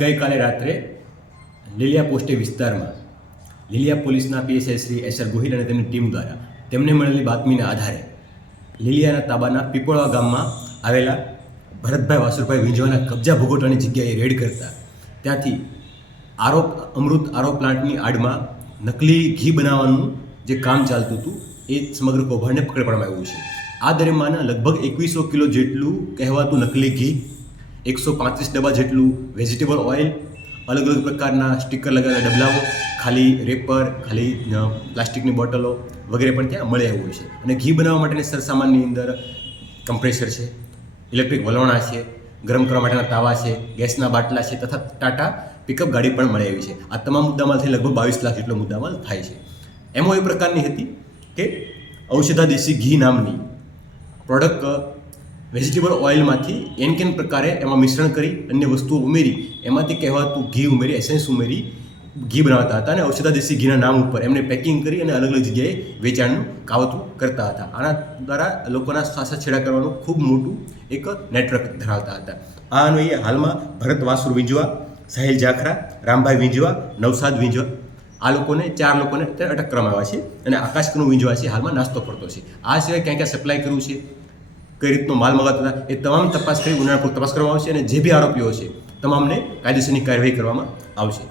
ગઈકાલે રાત્રે લીલિયા પોસ્ટે વિસ્તારમાં લીલિયા પોલીસના પીએસઆઈ શ્રી એસઆર ગોહિલ અને તેમની ટીમ દ્વારા તેમને મળેલી બાતમીના આધારે લીલિયાના તાબાના પીપળવા ગામમાં આવેલા ભરતભાઈ વાસુભાઈ વિંજવાના કબજા ભોગવટાની જગ્યાએ રેડ કરતા ત્યાંથી અમૃત આરો પ્લાન્ટની આડમાં નકલી ઘી બનાવવાનું જે કામ ચાલતું હતું એ સમગ્ર કૌભાંડને પકડી પાડવામાં આવ્યું છે. આ દરમિયાન લગભગ 2100 કિલો જેટલું કહેવાતું નકલી ઘી, 135 ડબ્બા જેટલું વેજીટેબલ ઓઇલ, અલગ અલગ પ્રકારના સ્ટીકર લગાવેલા ડબલાઓ, ખાલી રેપર, ખાલી પ્લાસ્ટિકની બોટલો વગેરે પણ ત્યાં મળી આવ્યું છે. અને ઘી બનાવવા માટેની સરસામાનની અંદર કમ્પ્રેસર છે, ઇલેક્ટ્રિક વલોણા છે, ગરમ કરવા માટેના તાવા છે, ગેસના બાટલા છે તથા ટાટા પિકઅપ ગાડી પણ મળી આવી છે. આ તમામ મુદ્દામાલથી લગભગ 22 લાખ જેટલો મુદ્દામાલ થાય છે. એમાં એ પ્રકારની હતી કે ઔષધા દેશી ઘી નામની પ્રોડક્ટ વેજીટેબલ ઓઇલમાંથી એનકેન પ્રકારે એમાં મિશ્રણ કરી અન્ય વસ્તુઓ ઉમેરી એમાંથી કહેવાતું ઘી ઉમેરી એસેન્સ ઉમેરી ઘી બનાવતા હતા અને ઔષધા દેશી ઘીના નામ ઉપર એમને પેકિંગ કરી અને અલગ અલગ જગ્યાએ વેચાણનું કાવતરું કરતા હતા. આના દ્વારા લોકોના સાસા છેડા કરવાનું ખૂબ મોટું એક નેટવર્ક ધરાવતા હતા. આ અન્વયે હાલમાં ભરત વાસુ વિંજવા, સાહિલ જાખરા, રામભાઈ વિંજવા, નવસાદ વિંજવા આ લોકોને 4 લોકોને અત્યારે અટક કરવામાં આવ્યા છે અને આકાશ કનુ વિંજવા છે હાલમાં નાસ્તો ફરતો છે. આ સિવાય ક્યાં ક્યાં સપ્લાય કર્યું છે, કઈ રીતનો માલ મગાવતા હતા એ તમામ તપાસ કરી ઊંડાણપૂર્વક તપાસ કરવામાં આવશે અને જે બી આરોપીઓ છે તમામને કાયદેસરની કાર્યવાહી કરવામાં આવશે.